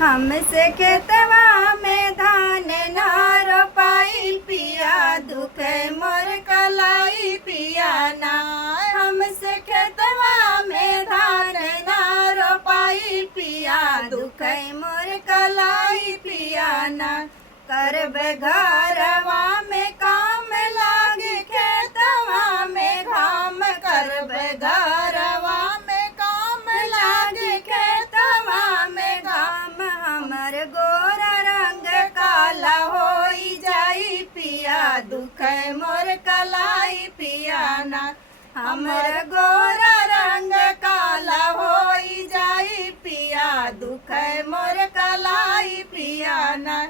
हमसे खेतवा में धान ना रोपाई पिया, दुखे मोर कलाई पिया ना। हमसे खेतवा में धान ना रोपाई पिया, दुखे मोर कलाई पिया ना। करबे घरवा में काम लागे खेतवा में घाम, करबे घरवा में काम लागे खेतवा में घाम। हमर गोरा रंग काला होई जाई पिया, दुखे मोर कलाई पिया ना। हमर गोरा रंग काला होई जाई पिया, दुखे मोर कलाई पिया ना।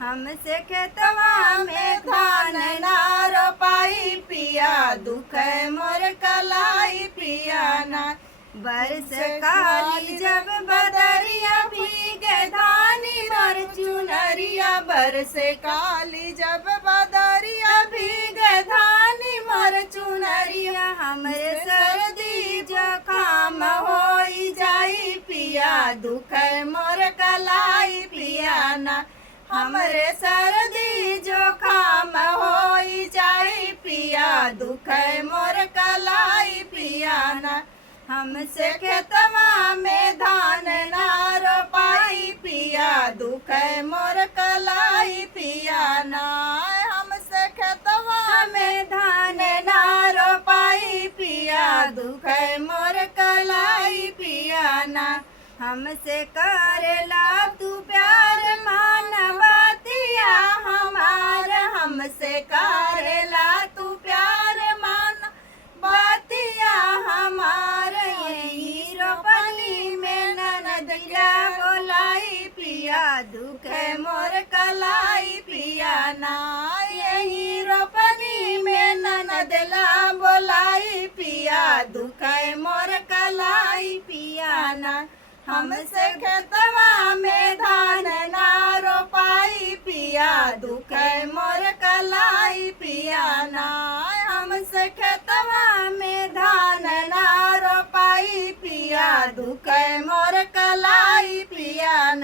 हमसे खेतवा में धान ना रोपाई पिया, दुखे मोर कलाई पिया ना। बरस काली जब बदरिया भीगे धानी और चुनरिया, बरस काली जब बदरिया भीगे धानी मोर चुनरिया। हमरे सर्दी जुकाम होई जाई पिया, दुखे मोर कलाई पिया ना। हमरे सर्दी जुकाम होई जाई पिया, दुखे मोर कलाई पिया ना। हमसे खेतवा में धान ना रोपाई पिया, दुखे मोर कलाई पिया ना। हमसे खेतवा में धान ना रोपाई पिया, दुखे मोर कलाई पिया ना। हमसे करेला तू प्यार मानवतिया हमार, हमसे करेला तू प्यार मानवतिया हमार। यही रोपनी में ननदिया बोलाई पिया, दुखे मोर कलाई पिया ना। यही रोपनी में ननदला बोलाई पिया, दुखे मोर कलाई पिया ना। हमसे खेतवा में धान ना रोपाई पिया, दुखे मोर कलाई पिया ना। हमसे खेतवा में धान ना रोपाई पिया, दुखे मोर कलाई पिया ना।